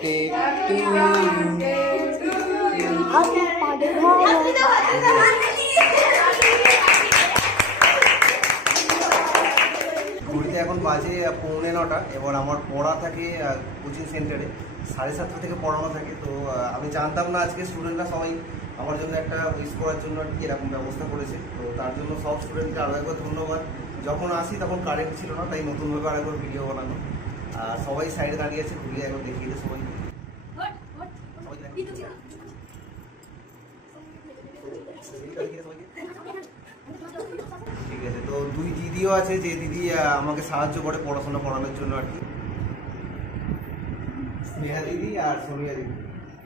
birthday to you. ঘড়িতে এখন বাজে 8:45। এবার আমার পড়া থাকে কোচিং সেন্টারে 7:30 থেকে পড়ানো থাকে। তো আমি জানতাম না আজকে স্টুডেন্টরা সবাই আমার জন্য একটা উইশ করার জন্য আর কি এরকম ব্যবস্থা করেছে। তো তার জন্য সব স্টুডেন্টকে আরও একবার ধন্যবাদ। যখন আসি তখন কারেন্ট ছিল না, তাই নতুনভাবে আরেকবার ভিডিও বানানো। আর সবাই সাইডে দাঁড়িয়ে আছে, ঘুরিয়ে একবার দেখিয়ে দিই সবাই। ঠিক আছে, তো দুই দিদিও আছে, যে দিদি আমাকে সাহায্য করে পড়াশোনা পড়ানোর জন্য আর কি, স্নেহা দিদি আর সোনিয়া দিদি।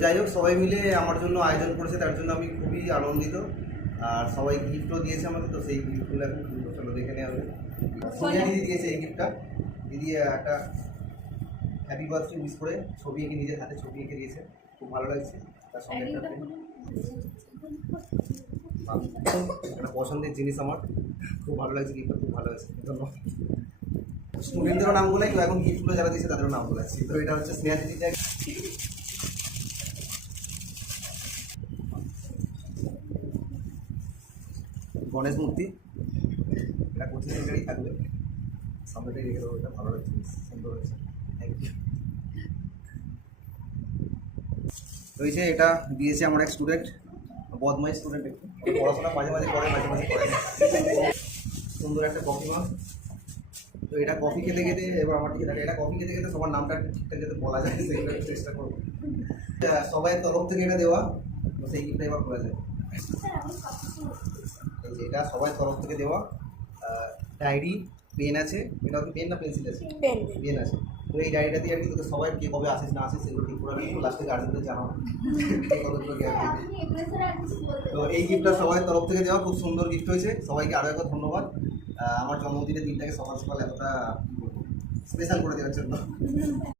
যাই হোক, সবাই মিলে আমার জন্য আয়োজন করেছে, তার জন্য আমি খুবই আনন্দিত। আর সবাই গিফটও দিয়েছে আমাকে, তো সেই গিফটগুলো এখন খুলবো, চলো দেখে নেওয়া হবে। সোনিয়া দিদি দিয়েছে এই গিফটটা। দিদি একটা হ্যাপি বার্থডে উইশ করে ছবি এঁকে, নিজের হাতে ছবি এঁকে দিয়েছে, খুব ভালো লাগছে। তার সঙ্গে একটা পছন্দের জিনিস আমার, খুব ভালো লাগছে, গিফটটা খুব ভালো আছে, ধন্যবাদ। স্টুডেন্টদেরও নাম বলে, কেউ এখন গিফটগুলো যারা দিয়েছে তাদেরও নাম বলেছি। তো এটা হচ্ছে স্নেহা দিদি, গণেশ মূর্তি, এটা কোচিং সেন্টারেই থাকবে, সামনেটাই রেখে দেবো। এটা ভালো লাগছে, সুন্দর হয়েছে, থ্যাংক ইউ। রয়েছে এটা দিয়েছে আমার এক স্টুডেন্ট, বদমাই স্টুডেন্ট, একটু পড়াশোনা মাঝে মাঝে করে, মাঝে মাঝে করে। সুন্দর একটা কফি মাগ। তো এটা কফি খেতে খেতে, এবার আমার দিকে থাকে, এটা কফি খেতে খেতে সবার নামটা ঠিকঠাক যাতে বলা যায় সেগুলো চেষ্টা করবো। সবাই তরফ থেকে এটা দেওয়া, তো সেই গিফটটা এবার করা যায়। এটা সবাই তরফ থেকে দেওয়া ডায়েরি, পেন আছে, এটা কি পেন না পেন্সিল আছে? পেন আছে। তো এই ডায়েরিটা দিয়ে আর কি তোদের সবাই কে কবে আসিস না আসিস সেগুলো ঠিক করে রাখবো, লাস্টে গার্জেনদের জানাবো কতগুলো কে। তো এই গিফটটা সবাই তরফ থেকে দেওয়া, খুব সুন্দর গিফট হয়েছে, সবাইকে আরও একবার ধন্যবাদ। আমার জন্মদিনের দিনটাকে সকাল সকাল এতটা স্পেশাল করে দেওয়ার জন্য।